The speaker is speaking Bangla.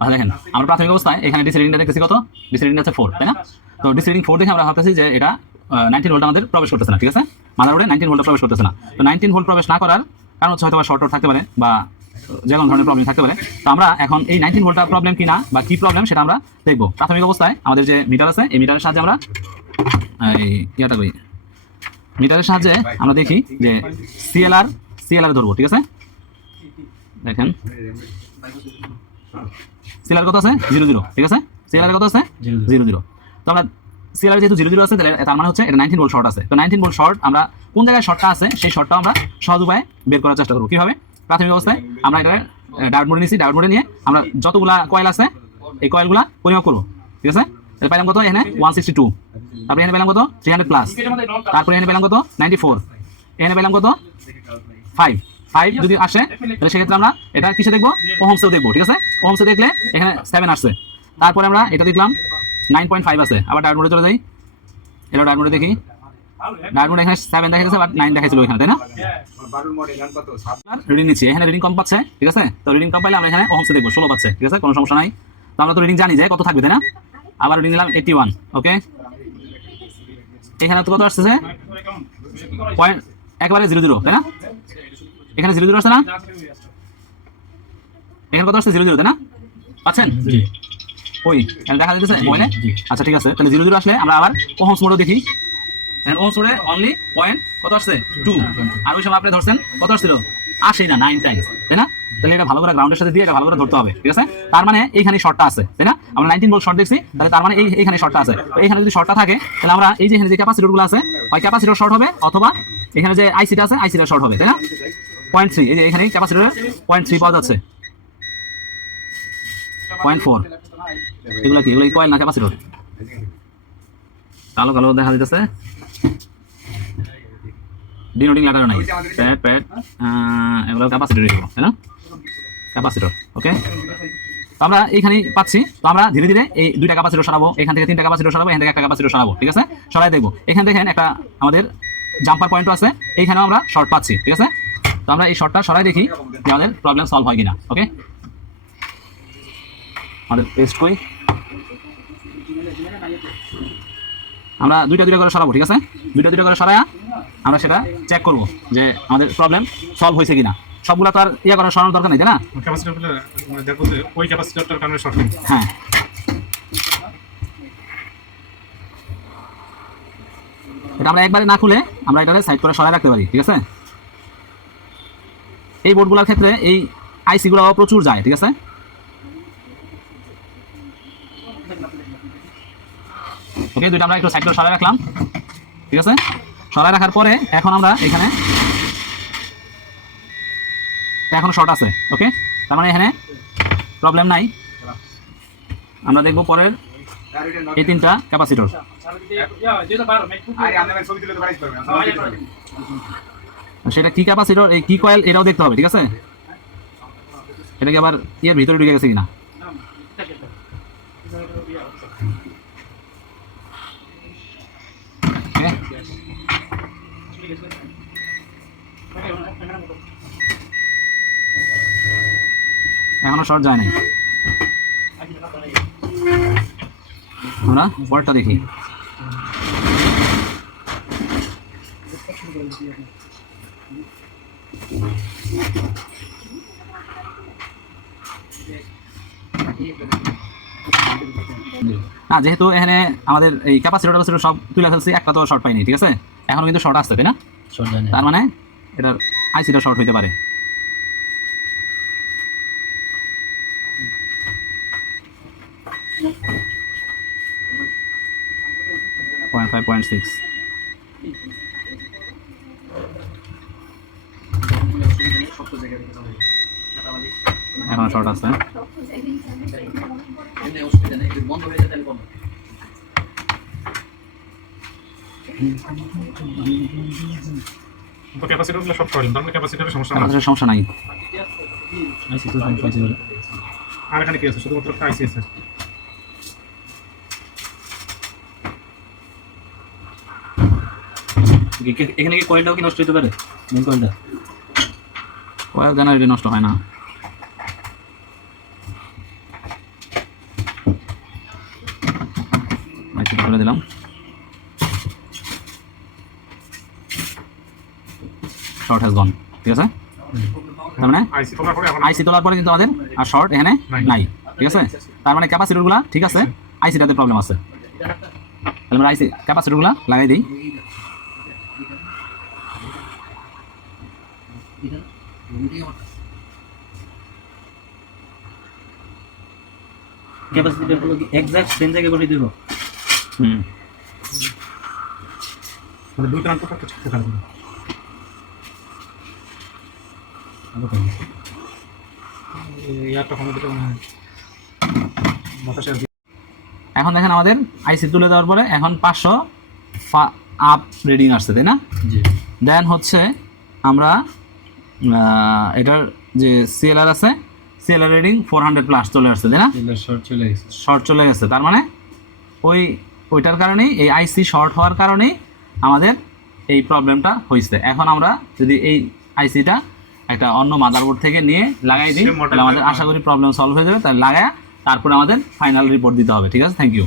আচ্ছা দেখেন আমরা প্রাথমিক অবস্থায় এখানে ডিসি রিডিংটা দেখতেছি কত, ডিসি রিডিং আছে 4, তাই না? তো ডিসি রিডিং 4 দেখে আমরা ভাবতেছি যে এটা 19 ভোল্ট আমাদের প্রবেশ করতেছে না, ঠিক আছে? মাদারবোর্ডে 19 ভোল্ট প্রবেশ করতেছে না। তো 19 ভোল্ট প্রবেশ না করার কারণ হচ্ছে হয়তো শর্ট থাকতে পারে বা যে কোনো ধরনের প্রবলেম থাকতে পারে। তো আমরা এখন এই 19 ভোল্টটা প্রবলেম কিনা বা কি প্রবলেম সেটা আমরা দেখবো। প্রাথমিক অবস্থায় আমাদের যে মিটার আছে এই মিটারের সাহায্যে আমরা এই ইয়াটা করি, মিটারের সাহায্যে আমরা দেখি যে সিএলআর ধরবো, ঠিক আছে? দেখেন সিএলআর কত আছে 00, ঠিক আছে? সিএলআর কত আছে 00। তো আমরা সিএলআর যেহেতু 00 আছে তার মানে হচ্ছে এটা 19 ভোল্ট শর্ট আছে। তো 19 ভোল্ট শর্ট আমরা কোন জায়গায় শর্টটা আছে সেই শর্টটা আমরা সহজ উপায়ে বের করার চেষ্টা করবো। কিভাবে? প্রাথমিক অবস্থায় আমরা এটা ডায়োড মোডে নিয়েছি, ডায়োড মোডে নিয়ে আমরা যতগুলা কয়েল আছে এই কয়েলগুলা পরিমাপ করবো, ঠিক আছে? তাহলে পেলাম কত এখানে 162, তারপরে এখানে পেলাম কত 300 প্লাস, তারপরে এখানে পেলাম কত 94, এখানে পেলাম কত 5 যদি আসে তাহলে সেক্ষেত্রে আমরা এটা কিসে দেখবো, ওহমসেও দেখবো, ঠিক আছে? ওহমসে দেখলে এখানে 7 আসছে, তারপরে আমরা এটা দেখলাম 9.5 আছে। আবার ডায়োড মোডে চলে যাই, এটা ডায়োড মোডে দেখি, ডায়োড মোডে এখানে 7 দেখাইছে বাট 9 দেখাইছিল এখানে, তাই না? রিডিং নিচ্ছি, এখানে রিডিং কম পাচ্ছে, ঠিক আছে? তো রিডিং কম পাইলে আমরা এখানে ওহমসে দেখবো 16 পাচ্ছে, ঠিক আছে? কোনো সমস্যা নাই। তো আমরা তো রিডিং জানি যে কত থাকবে, তাই না? আবার রিডিং দিলাম 81, ওকে? এখানে তো কত আসছে পয়েন্ট একেবারে 00, তাই না? এখানে 00 আসছে না, এখানে কত আসছে 00, তাই না? পাচ্ছেন? ওই এখানে দেখা যাচ্ছে মোবাইলে। আচ্ছা ঠিক আছে, তাহলে 00 আসলে আমরা আবার ওহমস মোডে দেখি। ওহমস মোডে অনলি পয়েন্ট কত আসছে 2, আর ওই সময় আপনি ধরছেন কত আসছিল 80 না 9 টাইমস, তাই না? তাহলে এটা ভালো করে গ্রাউন্ডের সাথে দিয়ে এটা ভালো করে ধরতে হবে, ঠিক আছে? তার মানে এইখানে শর্টটা আছে, তাই না? আমরা 19 ভোল্ট শর্ট দেখছি, তাহলে তার মানে এইখানে শর্টটা আছে। তো এখানে যদি শর্টটা থাকে তাহলে আমরা এই যে এখানে যে ক্যাপাসিটরগুলো আছে হয় ক্যাপাসিটর শর্ট হবে অথবা এখানে যে আইসিটা আছে আইসিটা শর্ট হবে, তাই না? 0.3, এই যে এখানে ক্যাপাসিটরে 0.3 পাওয়া যাচ্ছে, 0.4, এগুলো কি, এগুলো কয়েল না ক্যাপাসিটর? কালো কালো দেখা যাচ্ছে, ডিনোটিং লাগানো নাই, প্যাড এগুলো ক্যাপাসিটর, এগুলো তাই না? ক্যাপাসিটর, ওকে? আমরা এইখানে পাচ্ছি। তো আমরা ধীরে ধীরে এই 2টা ক্যাপাসিটর সরাবো, এখান থেকে 3টা ক্যাপাসিটর সরাবো, এখান থেকে একটা ক্যাপাসিটর সরাবো, ঠিক আছে? সরাই দেখবো। এখানে দেখেন একটা আমাদের জাম্পার পয়েন্টও আছে, এইখানেও আমরা শর্ট পাচ্ছি, ঠিক আছে? তো আমরা এই শর্টটা সরাই দেখি যে আমাদের প্রবলেম সলভ হয় কিনা, ওকে? আমাদের টেস্ট কই, আমরা 2টা করে সরাবো, ঠিক আছে? 2টা করে সরায়া আমরা সেটা চেক করব যে আমাদের প্রবলেম সলভ হয়েছে কিনা। সবগুলা তো আর ইয়া করার সরানোর দরকার নেই, তাই না? ক্যাপাসিটরগুলো দেখো যে ওই ক্যাপাসিটরটার কারণে শর্ট হয়। হ্যাঁ, এটা আমরা একবারে না খুলে আমরা এটাকে সাইড করে সরাই রাখতে পারি, ঠিক আছে? এই বোর্ডগুলোর ক্ষেত্রে এই আইসিগুলো প্রচুর যায়, ঠিক আছে? ওকে, 2টা আমরা একটু সাইড করে সরাই রাখলাম, ঠিক আছে? সরাই রাখার পরে এখন আমরা এখানে এখনো শর্ট আছে, ওকে? তার মানে এখানে প্রবলেম নাই। আমরা দেখবো পরের এই 3টা ক্যাপাসিটর, সেটা কি ক্যাপাসিটর, এই কি কয়েল এটাও দেখতে হবে, ঠিক আছে? এটা কি আবার এর ভিতরে ঢুকে গেছে কিনা। এখনো শর্ট যায় নাই, আমরা পরেরটা দেখি। না, যেহেতু এখানে আমাদের এই ক্যাপাসিটর সব তুলে ফেলছি, একটা তো শর্ট পাইনি, ঠিক আছে? এখনো কিন্তু শর্ট আসছে, তাই না? তার মানে এটার আইসিটা শর্ট হইতে পারে। এখনো শর্ট আছে। তো ক্যাপাসিটরগুলো সব শর্ট, তার মানে ক্যাপাসিটরের সমস্যা না। সমস্যা নাই। আর এখানে কি আছে? শুধুমাত্র একটা আইসি আছে। এখানে কি কয়েলটাও কি নষ্ট হতে পারে? মেন কয়েলটা, কয়েল জেনারেটর নষ্ট হয় না। করে দিলাম। শর্ট হ্যাজ গন, ঠিক আছে। তার মানে আইসি তোলার পরে এখন আইসি তোলার পরে কিন্তু আমাদের আর শর্ট এখানে নাই, ঠিক আছে। তার মানে ক্যাপাসিটরগুলো ঠিক আছে, আইসিটাতে প্রবলেম আছে। তাহলে আমরা আইসি ক্যাপাসিটরগুলো লাগাই দিই। ক্যাপাসিটর গুলো কি এক্সাক্ট সেম জায়গায় বসিয়ে দিব? হুম, মানে দুই প্রান্ত একটা ঠিক থাকবে। ইয়ারটা কমে দিলে মানে বাতাসে আর কি। এখন দেখেন আমাদের আইসি তুলে দেওয়ার পরে এখন 500 আপ রিডিং আসছে, তাই না? জি। দেন হচ্ছে আমরা এটার যে সিএলআর আছে, সিএলআর রিডিং 400 প্লাস চলে আসছে, তাই না? এগুলো শর্ট চলে গেছে। শর্ট চলে গেছে। তার মানে ওইটার কারণেই, এই আইসি শর্ট হওয়ার কারণেই আমাদের এই প্রবলেমটা হয়েছে। এখন আমরা যদি এই আইসিটা একটা অন্য মাদারবোর্ড থেকে নিয়ে লাগাই দিই, Same model তাহলে আমাদের আশা করি প্রবলেম সলভ হয়ে যাবে। তাহলে লাগায় তারপরে আমাদের ফাইনাল রিপোর্ট দিতে হবে, ঠিক আছে। Thank you.